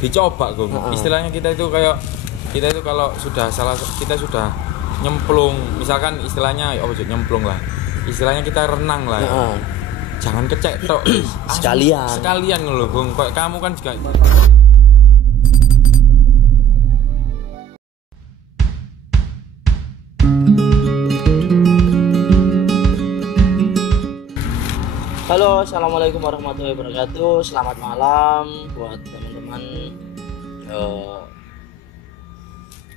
dicoba Gung. Istilahnya kita itu kalau kita sudah nyemplung, misalkan istilahnya nyemplung lah. Istilahnya kita renang lah ya. Jangan kecek tok. Sekalian lho Gung. Kayak kamu kan juga. Halo, assalamualaikum warahmatullahi wabarakatuh. Selamat malam buat teman-teman.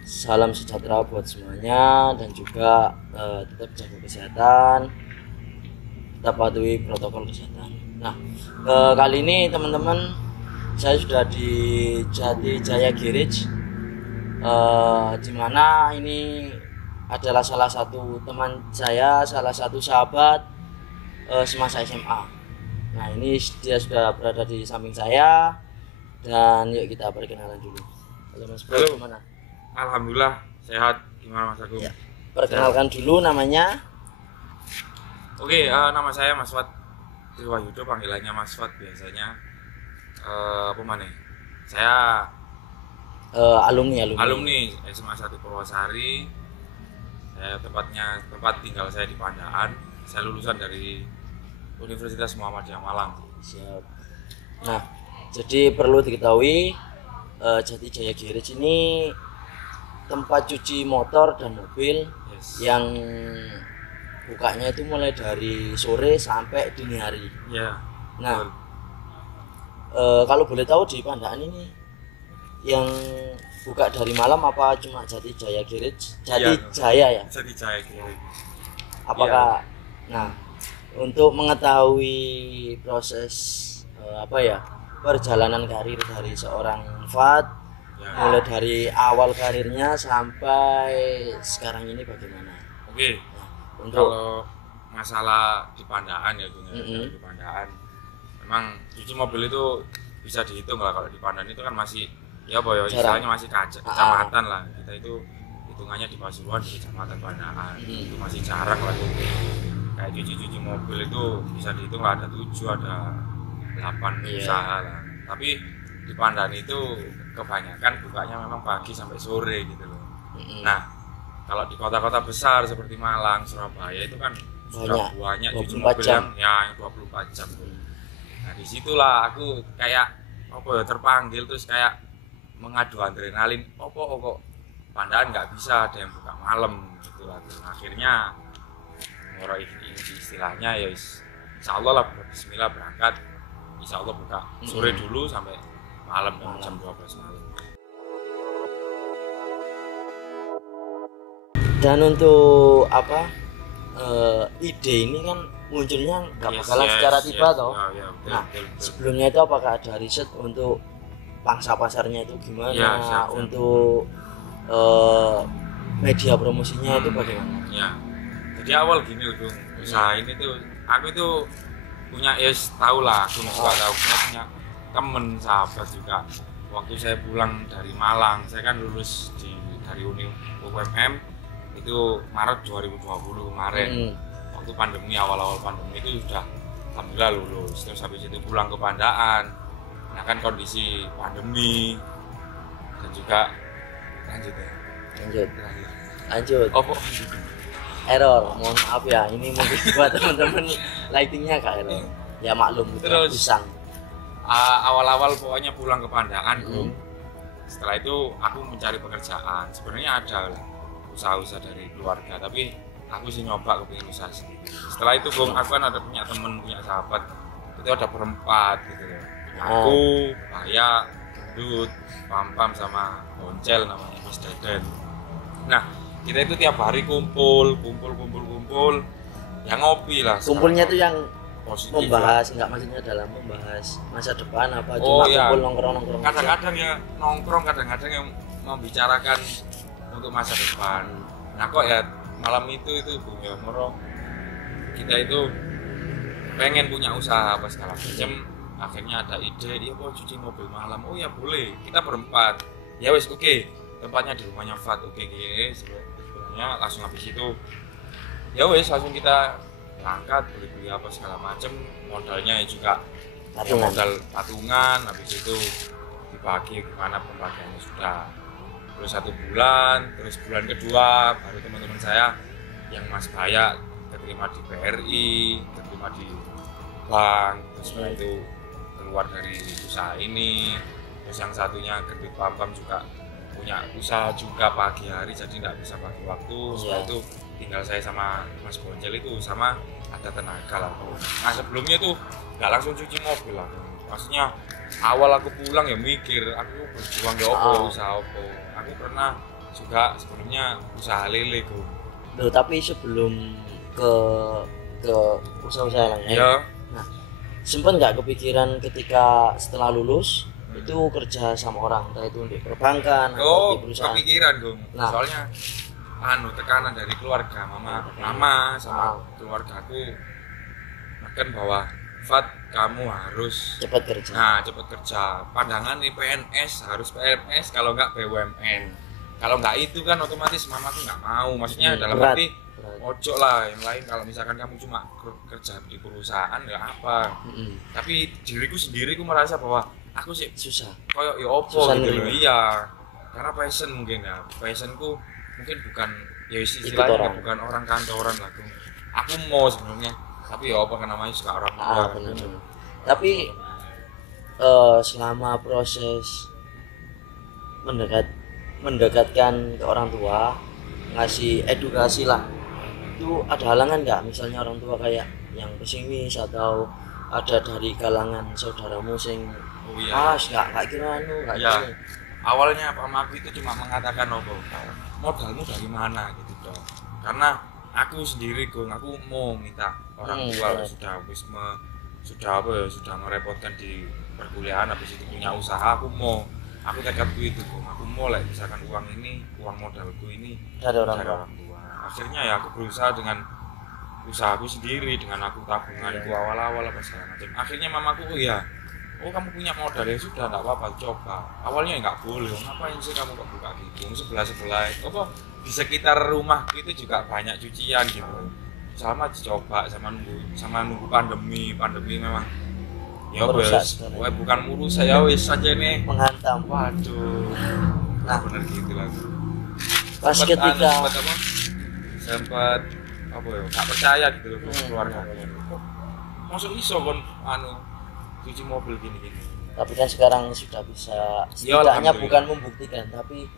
Salam sejahtera buat semuanya dan juga tetap jaga kesehatan, tetap patuhi protokol kesehatan. Nah, kali ini teman-teman saya sudah di Jati Jaya Garage, di mana ini adalah salah satu teman saya, salah satu sahabat semasa SMA. Nah, ini dia sudah berada di samping saya dan yuk kita perkenalan dulu. Halo Mas Bro, gimana? Alhamdulillah sehat. Gimana Mas Agung? Ya. Perkenalkan dulu namanya. Oke, nama saya Mas Wat Triwayudo, panggilannya Mas Wat biasanya. Apa mana? Saya alumni SMA 1 Purwosari. Tempat tinggal saya di Pandaan. Saya lulusan dari Universitas Muhammadiyah Malang. Siap. Nah, jadi perlu diketahui Jati Jaya Garage ini tempat cuci motor dan mobil yang bukanya itu mulai dari sore sampai dini hari. Ya. Nah, kalau boleh tahu di Pandaan ini yang buka dari malam apa cuma Jati Jaya Garage? Jati Jaya Garage. Apakah Nah, untuk mengetahui proses perjalanan karir dari seorang Fat, mulai dari awal karirnya sampai sekarang ini bagaimana? Oke. Untuk kalau masalah di Pandaan ya Gung, di Pandaan memang cuci mobil itu bisa dihitung lah. Kalau di Pandaan itu kan masih istilahnya masih kecamatan lah. Kita itu hitungannya di Pasuruan, di Kecamatan Pandaan. Itu masih jarang lah kayak cuci mobil itu bisa dihitung lah, ada 7 ada 8 usaha lah. Tapi di Pandaan itu kebanyakan bukanya memang pagi sampai sore gitu loh. Nah, kalau di kota-kota besar seperti Malang, Surabaya itu kan sudah banyak cuci mobil yang 24 jam. Nah, disitulah aku kayak terpanggil, terus kayak mengadu adrenalin. Kok Pandaan nggak bisa ada yang buka malam gitu lah. Akhirnya istilahnya ya insya Allah lah, bismillah berangkat, insya Allah buka sore dulu sampai malam jam 12 malam. Dan untuk ide ini kan munculnya nggak bakalan secara tiba toh. Betul. Sebelumnya itu apakah ada riset untuk pangsa pasarnya itu gimana, untuk media promosinya itu bagaimana? Ya. Jadi awal gini loh Gung, usaha ini tuh aku itu punya tahu lah, aku punya temen sahabat juga. Waktu saya pulang dari Malang, saya kan lulus dari UMM itu Maret 2020 kemarin. Waktu pandemi, awal-awal pandemi itu sudah alhamdulillah lulus. Terus habis itu pulang ke Pandaan. Nah kan kondisi pandemi dan juga lanjut. Error, mohon maaf ya, ini mungkin buat teman-teman lightingnya kak error. Ya maklum, terus pisang. Awal-awal pokoknya pulang ke Pandaan, setelah itu aku mencari pekerjaan. Sebenarnya ada usaha-usaha dari keluarga, tapi aku sih nyoba kepingin usaha sendiri. Setelah itu aku kan punya temen, punya sahabat, itu ada berempat gitu loh. Aku, Paya, Gendut, Pam sama Boncel namanya Mas Deden. Nah, kita itu tiap hari kumpul, ya ngopi lah. Kumpulnya itu yang positif membahas, enggak maksudnya dalam membahas masa depan apa, cuma kumpul nongkrong. Kadang-kadang ya nongkrong, kadang-kadang yang membicarakan untuk masa depan. Nah kok ya malam itu Bung ya kita itu pengen punya usaha apa segala macam. Akhirnya ada ide, dia kok cuci mobil malam. Oh ya boleh, kita berempat. Ya wes oke. Tempatnya di rumahnya Fat, sebenarnya langsung habis itu ya wes langsung kita berangkat beli apa segala macam, modalnya juga modal patungan. Habis itu berbagi gimana pembagiannya sudah. Terus 1 bulan, terus bulan kedua baru teman-teman saya yang Mas Bayak keterima di BRI, keterima di bank, terus setelah itu keluar dari usaha ini. Terus yang satunya Gendut Pampam juga punya usaha juga pagi hari, jadi nggak bisa bagi waktu. Setelah itu tinggal saya sama Mas Boncel itu sama ada tenaga lah. Nah sebelumnya tuh nggak langsung cuci mobil lah, maksudnya awal aku pulang ya mikir aku berjuang ya opo, usaha opo. Aku pernah juga sebelumnya usaha lele tuh. Loh, tapi sebelum ke usaha-usaha lain. Iya. Nah, sempat nggak kepikiran ketika setelah lulus itu kerja sama orang, entah itu untuk perbankan atau di perusahaan? Kepikiran dong. Nah, soalnya tekanan dari keluarga, mama sama keluargaku makan bahwa Fat, kamu harus cepat kerja. Nah, cepat kerja. Pandangan nih PNS, harus PNS, kalau nggak BUMN. Kalau nggak itu kan otomatis mamaku nggak mau. Maksudnya dalam arti ojo lah yang lain. Kalau misalkan kamu cuma kerja di perusahaan ya apa. Tapi diriku sendiri ku merasa bahwa aku sih susah. Kayak ya opo gitu loh. Iya. Karena passion mungkin ya. Passionku mungkin bukan ya istilahnya bukan orang kantoran lah. Aku mau sebenarnya. Tapi ya apa namanya suka orang tua. Tapi selama proses mendekatkan ke orang tua, ngasih edukasi lah, itu ada halangan nggak? Misalnya orang tua kayak yang pesimis atau ada dari kalangan saudaramu sing nggak kira nggak ya. Awalnya Pak Maku itu cuma mengatakan modalmu dari mana gitu dong. Karena aku sendiri aku mau minta orang tua sudah merepotkan di perkuliahan, habis itu punya usaha, aku tekadku itu aku mau misalkan uang modalku ini dari orang tua. Akhirnya ya aku berusaha dengan usahaku sendiri, dengan aku tabunganku awal-awal apa segala macam. Akhirnya mamaku kamu punya modal ya sudah, nggak apa-apa, coba. Awalnya nggak boleh, ngapain sih kamu kok buka gitu sebelah di sekitar rumah itu juga banyak cucian gitu. Sama dicoba sama nunggu pandemi memang ya bukan murus saya wis aja nih menghantam. Waduh. Nah benar gitu lah. Pas ketika sempat nggak percaya gitu loh keluarga. Masuk iso kon cuci mobil gini. Tapi kan sekarang sudah bisa, setidaknya bukan membuktikan tapi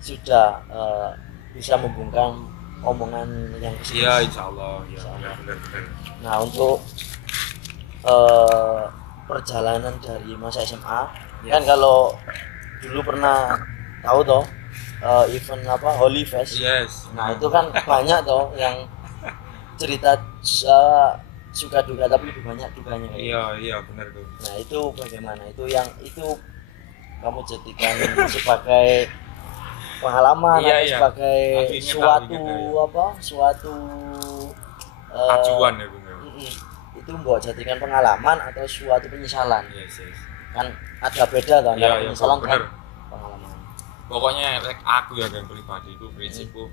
sudah bisa membungkam omongan yang pesimis. Iya, insyaallah. Ya, benar. Nah, untuk perjalanan dari masa SMA, kan kalau dulu pernah tahu toh event Holy Fest. Yes. Nah, itu kan banyak toh yang cerita suka duka, tapi lebih banyak dukanya. Iya, benar tuh. Nah, itu bagaimana? Itu kamu jadikan sebagai pengalaman atau sebagai suatu acuan ya Bung. Itu mbok jadikan pengalaman atau suatu penyesalan. Yes. Kan ada beda kan antara penyesalan dan pengalaman. Pokoknya aku ya yang pribadi itu prinsipku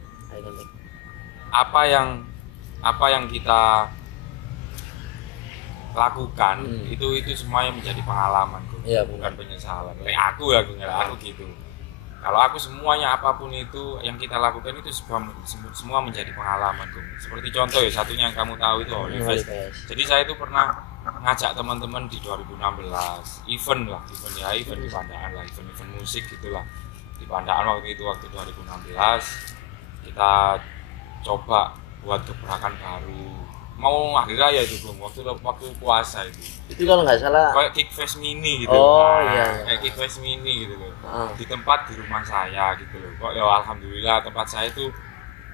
apa yang kita lakukan itu semuanya menjadi pengalaman bukan penyesalan. Aku gitu. Kalau aku semuanya apapun itu yang kita lakukan itu semua menjadi pengalaman. Seperti contoh ya satunya yang kamu tahu itu Holy Fest. Jadi saya itu pernah ngajak teman-teman di 2016 event di Pandaan lah, event musik gitulah di Pandaan waktu 2016 kita coba buat gebrakan baru. Mau hari raya itu waktu puasa itu kalau nggak salah kayak Kickfest mini gitu. Kayak Kickfest mini gitu loh. Di tempat di rumah saya gitu loh. Kok ya alhamdulillah tempat saya itu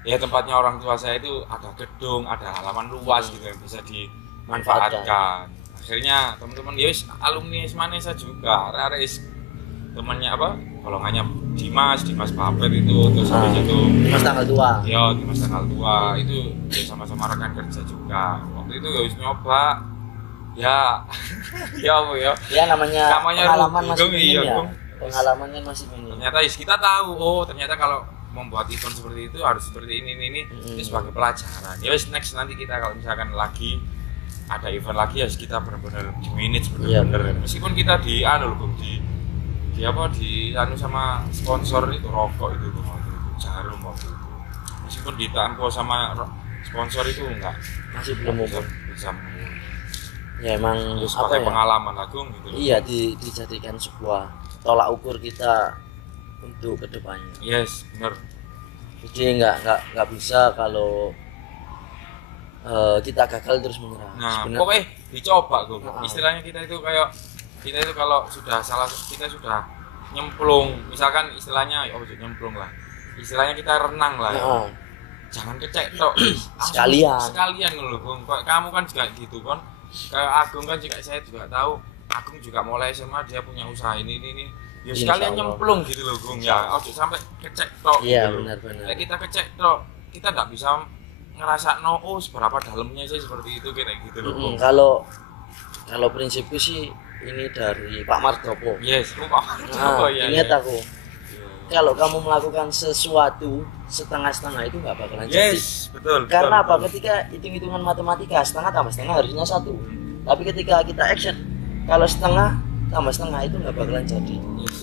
tempatnya orang tua saya itu ada gedung, ada halaman luas gitu yang bisa dimanfaatkan. Akhirnya teman-teman alumni Manesa juga temannya golongannya Dimas Baper itu, terus habis itu Dimas tanggal 2. Dimas tanggal 2 itu sama-sama rekan kerja juga. Waktu itu nyoba ya namanya pengalaman masih minim pengalaman kan masih minim. Ternyata kita tahu ternyata kalau membuat event seperti itu harus seperti ini sebagai pelajaran. Next nanti kita kalau misalkan lagi ada event lagi kita benar-benar di manage benar-benar. Meskipun kita di di anu sama sponsor itu rokok itu waktu itu jarum waktu itu. Meskipun ditampo sama sponsor itu enggak masih belum bisa, umum. bisa mumpuni. Ya emang Terus apa pakai ya? pengalaman Agung gitu. Iya, dijadikan sebuah tolak ukur kita untuk kedepannya. Yes, benar. Jadi nggak bisa kalau kita gagal terus menyerah. Nah, Sebenarnya pokoknya dicoba Gung. Heeh. Istilahnya kita itu kalau sudah salah, kita sudah nyemplung, misalkan istilahnya nyemplung lah. Istilahnya kita renang lah ya. heeh, Jangan kecek tok. Sekalian Loh Gung. Kamu kan juga gitu kan. Kayak Agung kan juga saya juga tahu. Agung juga mulai SMA dia punya usaha ini. Ya Insya sekalian Allah. nyemplung gitu loh Gung ya. Ojo sampai kecek tok Iya, gitu loh. benar-benar. Kayak kita kecek tok, kita nggak bisa ngerasa seberapa dalamnya sih seperti itu kayak gitu loh Gung. Kalau prinsipku sih ini dari Pak Martopo. Yes, lupa. Nah, Oh iya. ingat iya. aku. Kalau kamu melakukan sesuatu setengah-setengah itu nggak bakalan jadi. Yes, betul. Karena betul, apa? Ketika hitung-hitungan matematika setengah tambah setengah harusnya 1. Tapi ketika kita action, kalau setengah tambah setengah itu nggak bakalan jadi.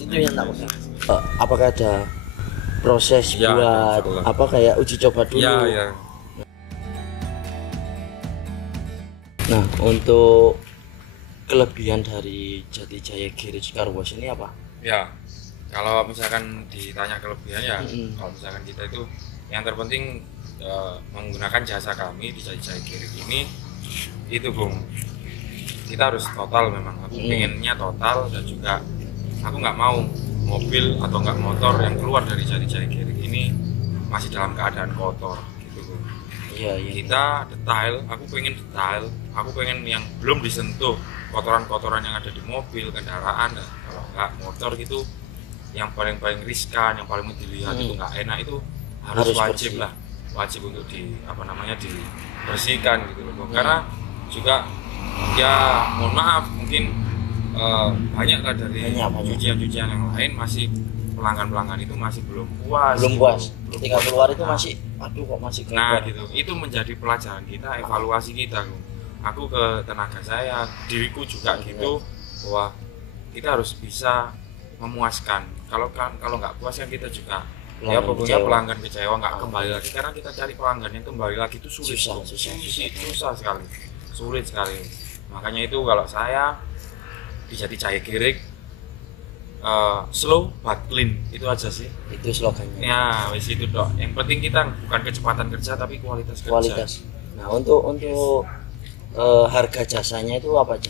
Itu yang tak pegang. Apakah ada proses Ya, buat insya Allah. apa kayak uji coba dulu? Iya, iya. Nah, untuk kelebihan dari Jati Jaya Garage Car Wash ini apa? Ya, kalau misalkan ditanya kelebihan ya, Mm-mm. kalau misalkan kita itu yang terpenting menggunakan jasa kami di Jaya Garage ini itu Bung, kita harus total memang. Aku pengennya total dan juga aku nggak mau mobil atau nggak motor yang keluar dari Jaya Garage ini masih dalam keadaan kotor gitu Bung. Iya. Kita detail, aku pengen yang belum disentuh kotoran-kotoran yang ada di mobil, kendaraan, dan kalau nggak motor gitu yang paling riskan, yang paling dilihat itu nggak enak, itu harus wajib bersih. lah, wajib untuk dibersihkan gitu loh. Karena juga ya mohon maaf mungkin banyak lah dari Banyak. cucian-cucian yang lain masih pelanggan itu masih belum puas. Belum gitu. puas. Belum Ketika puas. keluar itu Nah, masih aduh kok masih Nah kotor. gitu, itu menjadi pelajaran kita, evaluasi kita. Aku ke tenaga saya, diriku juga gitu, bahwa kita harus bisa memuaskan. Kalau nggak puas kan kita juga Pelanggan pokoknya kecewa. pelanggan kecewa nggak kembali lagi. Karena kita cari pelanggan yang kembali lagi itu sulit, Susah, Bung. susah. Susah sekali, sulit sekali. Makanya itu kalau saya di Jati Jaya Garage, slow but clean, itu aja sih. Itu slogannya. Ya, wis itu dok. Yang penting kita bukan kecepatan kerja tapi kualitas kerja. Kualitas. Nah, untuk harga jasanya itu apa aja?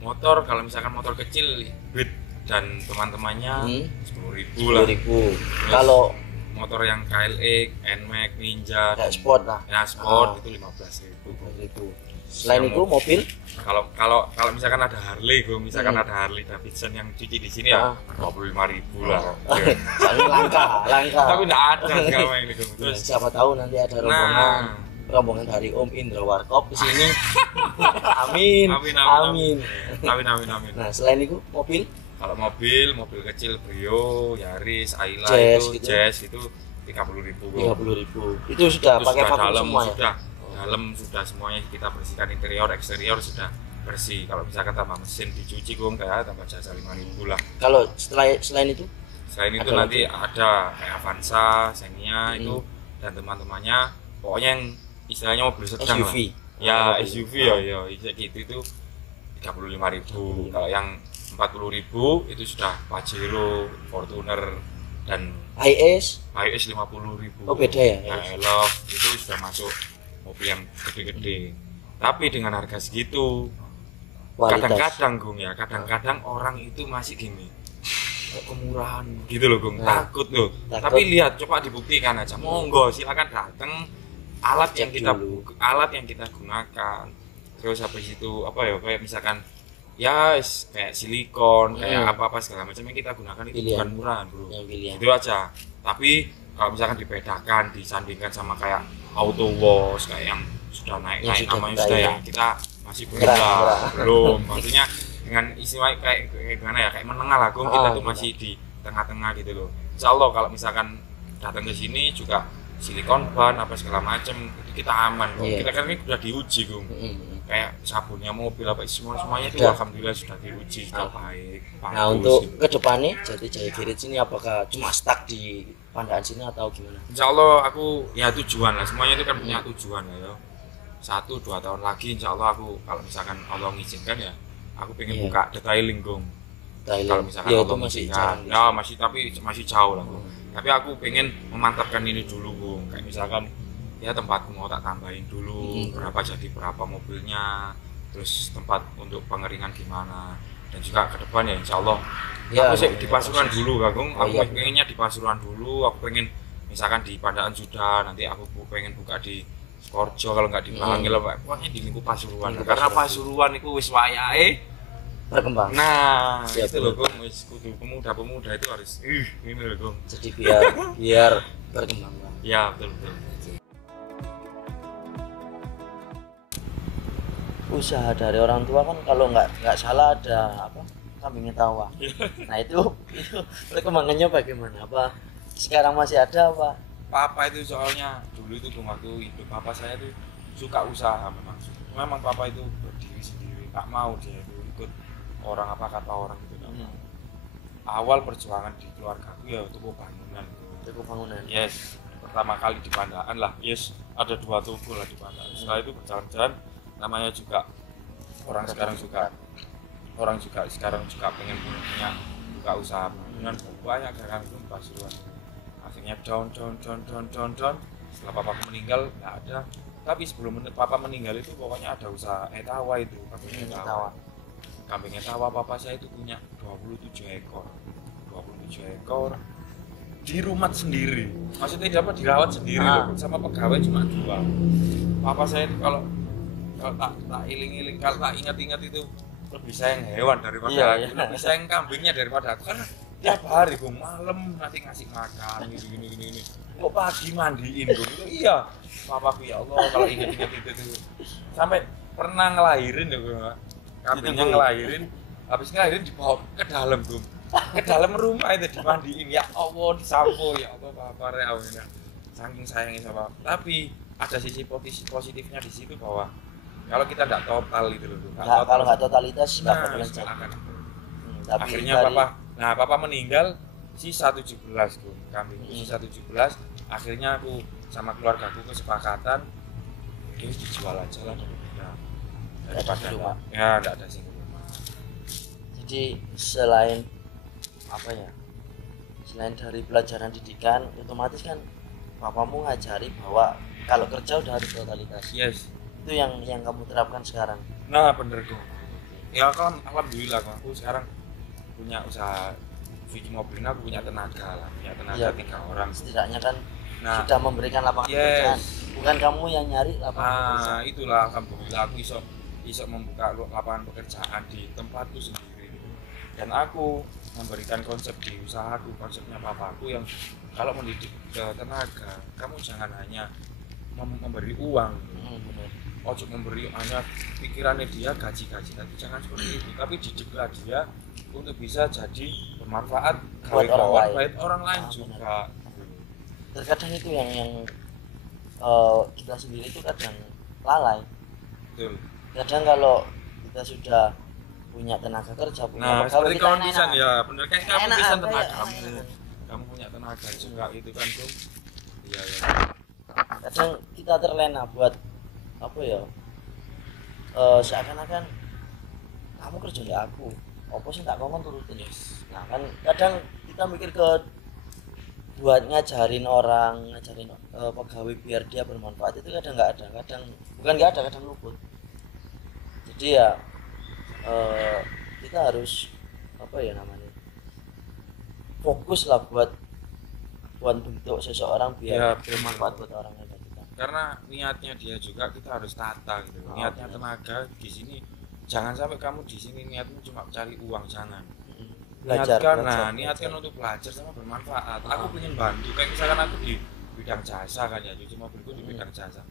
Motor kalau misalkan motor kecil Beat dan teman-temannya 10.000 lah. 10.000. Kalau Motor yang KLX, NMAX, Ninja, kayak sport lah, ya sport itu 15.000. 10.000. Selain itu mobil Kalau misalkan ada Harley, misalkan ada Harley Davidson yang cuci di sini ya 25.000 lah. Ya. soalnya langka. Tapi enggak ada sekarang ini. Nah, Terus siapa tahu nanti ada rombongan dari Om Indra Warkop ke sini. Amin. Amin. Nah, selain itu mobil Kalau mobil kecil Brio, Yaris, Ayla Jazz itu gitu. Jazz itu 30.000. 30.000. Itu sudah Itu pakai sudah vakum dalam, semua ya? sudah dalam, sudah semuanya kita bersihkan, interior eksterior sudah bersih. Kalau misalkan tambah mesin dicuci kayak tambah jasa 5.000 lah. Kalau selain itu Selain itu Ada nanti ada kayak Avanza, Xenia itu dan teman-temannya, pokoknya yang istilahnya mobil sedang SUV. lah. Ya SUV ya gitu itu 35.000. Kalau yang 40.000 itu sudah Pajero, Fortuner dan HS HIS 50.000. Oh, beda ya? Love itu sudah masuk mobil yang gede-gede. Tapi dengan harga segitu, kualitas. kadang-kadang orang itu masih gini, kok kemurahan gitu loh Gung. Nah, Takut loh. takut. Tapi lihat, coba dibuktikan aja. Monggo silakan datang. Alat Cek dulu. alat yang kita gunakan. Terus habis itu kayak misalkan ya kayak silikon, kayak apa segala macam yang kita gunakan itu Pilihan. bukan murahan, Bro. Yang pilihan. Itu aja. Tapi kalau misalkan dibedakan, disandingkan sama kayak auto wash kayak yang sudah naik Yang sudah namanya kita sudah ya. ya kita masih belum Murah, lah, murah. belum. Maksudnya dengan istilah kayak gimana ya, kayak menengah lah, Gung. Kita tuh iya. masih di tengah-tengah gitu loh. Insya Allah kalau misalkan datang ke sini juga silikon ban apa segala macam itu kita aman kok. Iya. Kita kan ini udah diuji, Gung. kayak sabunnya mobil apa semuanya itu Sudah. alhamdulillah sudah diuji sudah baik. Nah, bagus untuk gitu. kedepannya Jati Jaya Garage ini apakah cuma stuck di Pandaan sini atau gimana? Insya Allah aku ya tujuan lah, semuanya itu kan punya tujuan lah ya. 1-2 tahun lagi insya Allah aku kalau misalkan Allah mengizinkan ya aku pengen Iya. buka detailing Gong. Kalau Thailand. misalkan Ya itu Allah masih mengizinkan, jarang. ya masih tapi masih jauh lah Gong. Tapi aku pengen memantapkan ini dulu Gong. Kayak misalkan ya tempatku mau tak tambahin dulu berapa jadi berapa mobilnya, terus tempat untuk pengeringan gimana, dan juga ke depan ya insya Allah Ya, aku sih namanya di Pasuruan proses. dulu Gong. Oh, Aku iya. pengennya di Pasuruan dulu, aku pengen misalkan di Pandaan sudah, nanti aku pengen buka di Skorjo kalau nggak di Bangil pokoknya di lingkup Pasuruan. Lingkup Karena Pasuruan. Pasuruan itu wis wayahe. Berkembang. Nah, Siap, itu loh Gong, wis kudu pemuda-pemuda itu harus ini loh Gong. Jadi biar berkembang, Bang. Ya, betul betul. Usaha dari orang tua kan kalau nggak salah ada apa, kambingnya tawa. Nah itu perkembangannya bagaimana? Apa sekarang masih ada apa? Papa itu soalnya dulu itu waktu hidup papa saya tuh suka usaha memang papa itu berdiri sendiri, tak mau dia itu ikut orang apa kata orang gitu. Awal perjuangan di keluarga aku ya toko bangunan. Toko bangunan. Yes, pertama kali di Pandaan lah. Yes, ada 2 toko lah di Pandaan. Setelah itu berjalan-jalan, namanya juga orang sekarang pengen punya buka usaha bangunan, banyak kan itu Pasuruan. Akhirnya down. Setelah papaku meninggal nggak ada. Tapi sebelum papa meninggal itu pokoknya ada usaha etawa itu, kambing etawa. Kambing etawa papa saya itu punya 27 ekor di rumah sendiri. Maksudnya dapat dirawat sendiri loh, sama pegawai cuma 2. Papa saya itu kalau tak iling-iling, kalau tak ingat-ingat itu lebih sayang hewan daripada Iya, aku, iya. lebih sayang kambingnya daripada aku, karena tiap hari gue malam nanti ngasih makan gini kok pagi mandiin gue gitu. Iya papaku ya Allah kalau ingat-ingat itu tuh sampai pernah ngelahirin ya gue kambingnya ngelahirin, habis ngelahirin dibawa ke dalam gue, ke dalam rumah itu dimandiin, ya Allah disampo, ya Allah papa ya saking sayangnya sama. Tapi ada sisi positifnya di situ bahwa kalau kita nggak total itu loh, Kalau nggak totalitas nggak bakalan nggak jadi. akan. Tapi Akhirnya papa meninggal sisa 17 tuh kambing, sisa 17. Akhirnya aku sama keluargaku kesepakatan ini dijual aja lah daripada rumah. ya nggak ada sih rumah. Jadi selain apa ya? Selain dari pelajaran didikan, otomatis kan papamu ngajari bahwa kalau kerja udah harus totalitas. Yes. Itu yang kamu terapkan sekarang. Nah bener tuh. Ya kan alhamdulillah aku sekarang punya usaha cuci mobil, aku punya tenaga lah, punya tenaga Iya. 3 orang. Setidaknya kan Nah, sudah memberikan lapangan pekerjaan. Bukan kamu yang nyari lapangan pekerjaan. itulah alhamdulillah aku iso membuka lapangan pekerjaan di tempatku sendiri. Dan aku memberikan konsep di usahaku, konsepnya papaku yang kalau mendidik tenaga, kamu jangan hanya memberi uang, Benar. ojo memberi hanya pikirannya dia gaji, tapi jangan seperti itu, tapi didiklah dia untuk bisa jadi bermanfaat Buat orang lain Ah, juga. Terkadang itu yang kita sendiri itu kadang lalai. Betul. Kadang kalau kita sudah punya tenaga kerja, punya Nah, pegawai, seperti kita kawan pisan enak-enak. ya, bener kayak kamu Enak, pisan kayak tenaga enak. kamu punya tenaga juga itu kan tuh. Iya ya. Kadang kita terlena buat apa ya, seakan-akan kamu kerja di aku, apa sih tak ngomong turutin. Nah kan kadang kita mikir ke buat ngajarin pegawai biar dia bermanfaat itu kadang nggak ada, bukan nggak ada, kadang luput. Jadi ya kita harus apa ya namanya, fokus lah buat bentuk seseorang biar Ya, bermanfaat buat orang lain kita. Karena niatnya dia juga kita harus tata gitu. Niatnya tenaga di sini jangan sampai kamu di sini niatmu cuma cari uang, jangan. Niatkan untuk belajar sama bermanfaat. Aku pengen bantu, kayak misalkan aku di bidang jasa kan ya, cuci mobilku di bidang jasa.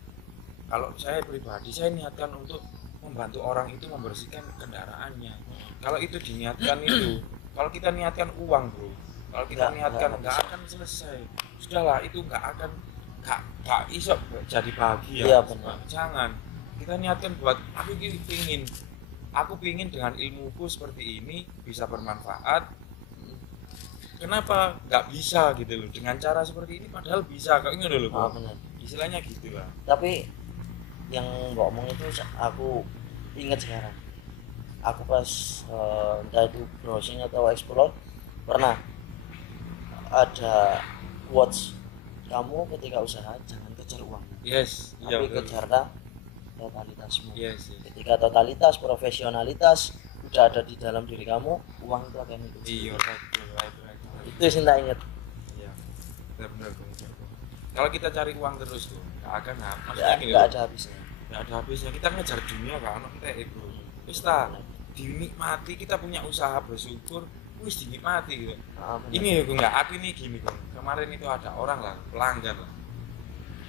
Kalau saya pribadi, saya niatkan untuk membantu orang itu membersihkan kendaraannya. Kalau itu diniatkan itu, kalau kita niatkan uang bro, kalau kita niatkan nggak akan selesai. Sudahlah itu nggak iso jadi bahagia. Iya, benar. Jangan. kita niatkan buat aku pingin dengan ilmuku seperti ini bisa bermanfaat. Kenapa nggak bisa gitu loh dengan cara seperti ini, padahal bisa kayak ini loh. Benar. Istilahnya gitu lah. Tapi yang mbak omong itu aku ingat sekarang. Aku pas entah itu browsing atau explore pernah ada quotes, kamu ketika usaha jangan kejar uang, tapi kejarlah totalitasmu. Ketika totalitas, profesionalitas udah ada di dalam diri kamu, uang itu akan ikut. Right. Itu sih tak ingat. Iya, benar. Kalau kita cari uang terus tuh nggak akan nggak ada habisnya. Kita ngejar dunia kan nanti bro. Wis ta dinikmati, kita punya usaha, bersyukur wis dinikmati gitu. Ini aku nggak, aku ini gini Bang, kemarin itu ada orang lah, pelanggan lah,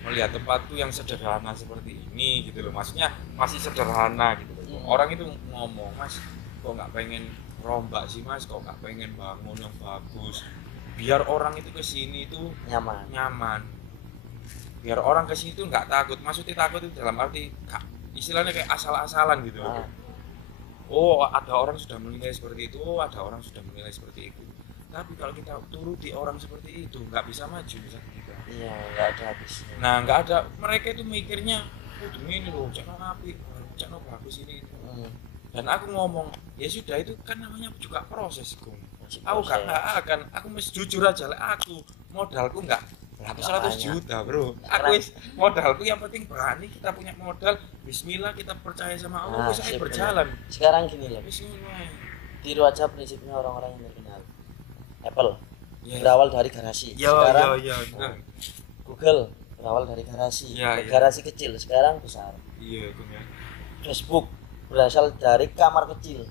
melihat tempatku yang sederhana seperti ini gitu loh, maksudnya masih sederhana gitu loh. Orang itu ngomong, Mas kok nggak pengen rombak sih Mas, kok nggak pengen bangun yang bagus biar orang itu kesini itu nyaman, biar orang kesini itu nggak takut. Maksudnya takut itu dalam arti istilahnya kayak asal-asalan gitu loh. Oh ada orang sudah menilai seperti itu, ada orang sudah menilai seperti itu. Tapi kalau kita turuti orang seperti itu nggak bisa maju bisa kita. Iya, nggak ada habisnya. Nah nggak ada, mereka itu mikirnya ini loh, cakno api, cakno bagus ini. Dan aku ngomong ya sudah, itu kan namanya juga proses Gung. Aku aku mesti jujur aja lah, aku modalku nggak 100 juta bro. Aku modalku yang penting berani, kita punya modal, bismillah, kita percaya sama Allah, saya berjalan. Sekarang gini loh, tiru aja prinsipnya orang-orang yang terkenal. Apple berawal dari garasi, sekarang Google berawal dari garasi, garasi kecil, sekarang besar. Facebook berasal dari kamar kecil,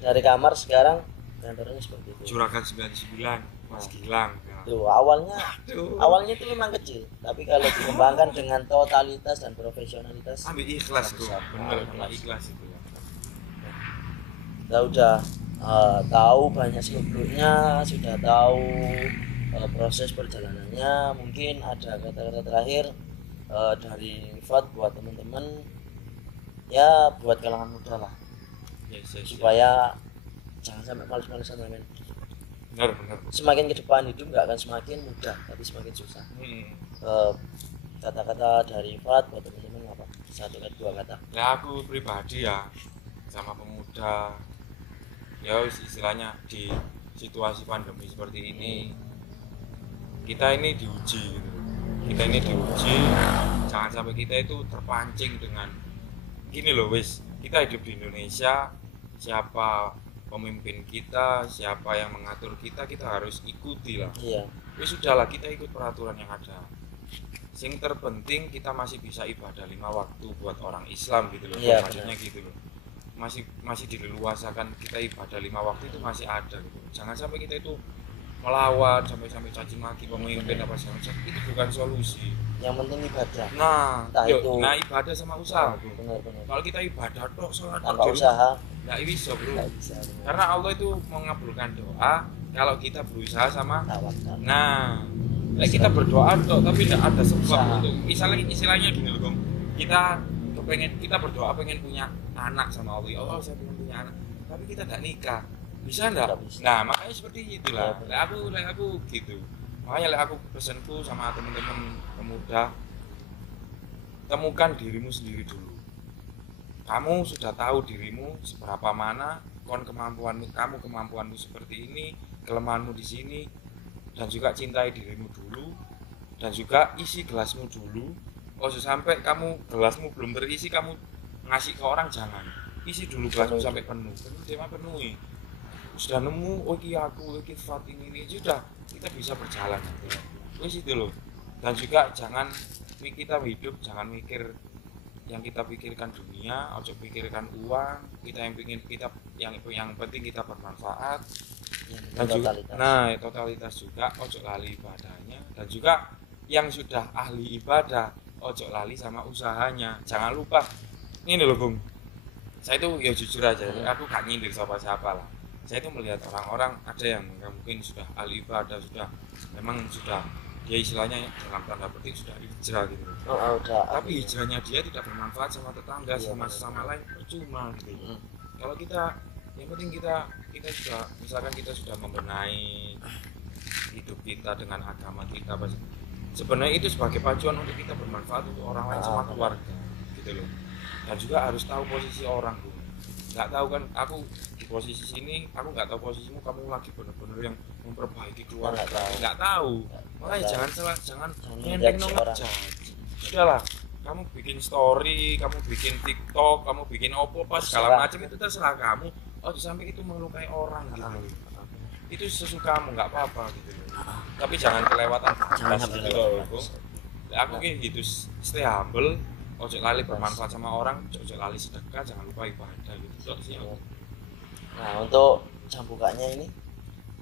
dari kamar sekarang kantornya seperti itu. Juragan 99 Mas Gilang. Tuh, awalnya itu memang kecil, tapi kalau dikembangkan dengan totalitas dan profesionalitas, ambil ikhlas tuh, benar ikhlas itu. Kita udah tahu banyak seluk-beluknya, sudah tahu proses perjalanannya. Mungkin ada kata-kata terakhir dari Rifat buat teman-teman, ya buat kalangan muda lah, supaya jangan sampai males-malesan men. Benar. Semakin ke depan hidup nggak akan semakin mudah, tapi semakin susah. Kata-kata dari Fat buat teman-teman apa? 1 atau 2 kata. Ya aku pribadi ya sama pemuda, ya istilahnya di situasi pandemi seperti ini kita ini diuji gitu. Jangan sampai kita itu terpancing dengan gini loh, kita hidup di Indonesia, siapa pemimpin kita, siapa yang mengatur kita harus ikuti lah. Sudahlah, kita ikut peraturan yang ada. Yang terpenting kita masih bisa ibadah 5 waktu buat orang Islam gitu loh. Maksudnya gitu loh, masih dileluasakan kita ibadah 5 waktu itu masih ada gitu. Jangan sampai kita itu melawan sampai caci maki pemimpin apa segala macam, itu bukan solusi. Yang penting ibadah. Nah ibadah sama usaha. Benar. Kalau kita ibadah tok sholat tanpa usaha nggak bisa bro. Karena Allah itu mengabulkan doa kalau kita berusaha sama tawakal. Kita berdoa tok tapi tidak ada sebab untuk istilahnya gini loh Bang. Kita berdoa pengen punya anak sama Allah. Ya Allah, saya pengen punya anak. Tapi kita tidak nikah. Bisa enggak? Nah, makanya seperti itulah. Aku gitu. Makanya aku pesanku sama teman-teman pemuda, temukan dirimu sendiri dulu. Kamu sudah tahu dirimu seberapa mana, kemampuanmu seperti ini, kelemahanmu di sini, dan juga cintai dirimu dulu, dan juga isi gelasmu dulu. Kalau sampai gelasmu belum terisi, kamu ngasih ke orang, jangan. Isi dulu gelasmu sampai penuh. Penuhi. Sudah nemu, aku Fat ini sudah, kita bisa berjalan. Wis itu loh. Dan juga jangan kita hidup, jangan mikir yang kita pikirkan dunia, ojo pikirkan uang. Yang penting kita bermanfaat. Dan juga totalitas juga, ojo lali ibadahnya. Dan juga yang sudah ahli ibadah, ojo lali sama usahanya. Jangan lupa, ini loh Bung, saya itu ya jujur aja, aku gak nyindir siapa-siapa lah. Saya itu melihat orang-orang, ada yang mungkin sudah ahli ibadah, sudah dia istilahnya dalam tanda petik sudah hijrah gitu. Udah. Tapi hijrahnya dia tidak bermanfaat sama tetangga, sama sesama lain, percuma gitu. Kalau kita, yang penting kita sudah, misalkan kita sudah membenahi hidup kita dengan agama kita, sebenarnya itu sebagai pacuan untuk kita bermanfaat untuk orang lain sama keluarga gitu loh. Dan juga harus tahu posisi orang, Bu. Nggak tahu kan, aku di posisi sini, aku nggak tahu posisimu, kamu lagi benar-benar yang memperbaiki keluarga, nggak tahu. Makanya jangan nenteng aja. Sudahlah, kamu bikin story, kamu bikin TikTok, kamu bikin opo pas segala macam itu terserah kamu. Oh, sampai itu melukai orang gitu. Itu sesukamu, nggak apa-apa gitu. Tapi jangan kelewatan batas gitu loh. Aku kayak gitu, stay humble, ojo lali bermanfaat sama orang, ojo lali sedekah, jangan lupa ibadah gitu sih. Nah, untuk jam bukanya ini?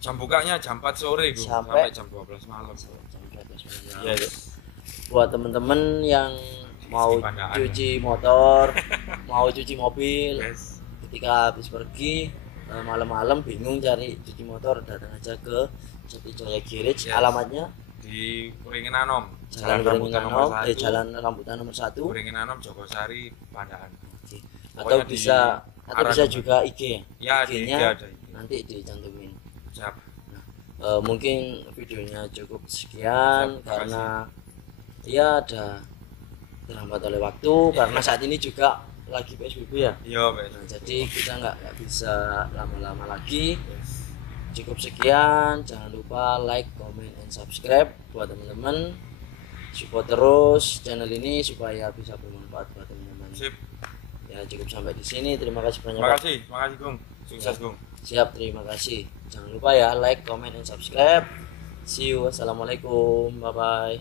Jam bukanya jam 4 sore sampai jam 12 malam. Jam 12 malam. Yes. Buat temen-temen yang mau cuci motor, mau cuci mobil, ketika habis pergi malam-malam bingung cari cuci motor, datang aja ke Jati Jaya Garage. Alamatnya di Wringin Anom, Jalan Rambutan nomor 1. Jalan Rambutan nomor 1. Wringin Anom, Jogosari, Pandaan. Atau bisa juga IG ya. IG-nya nanti dicantumin. Siap. Nah, mungkin videonya cukup sekian. Siap, karena ya ada terhambat oleh waktu karena saat ini juga lagi PSBB ya. Iya, nah, jadi kita nggak bisa lama-lama lagi. Cukup sekian, jangan lupa like, comment, and subscribe buat teman-teman. Support terus channel ini supaya bisa bermanfaat buat teman-teman. Sip. Ya, cukup sampai di sini. Terima kasih banyak. Terima kasih Gung. Sukses Gung. Siap, terima kasih. Jangan lupa ya like, comment, and subscribe. See you. Assalamualaikum. Bye bye.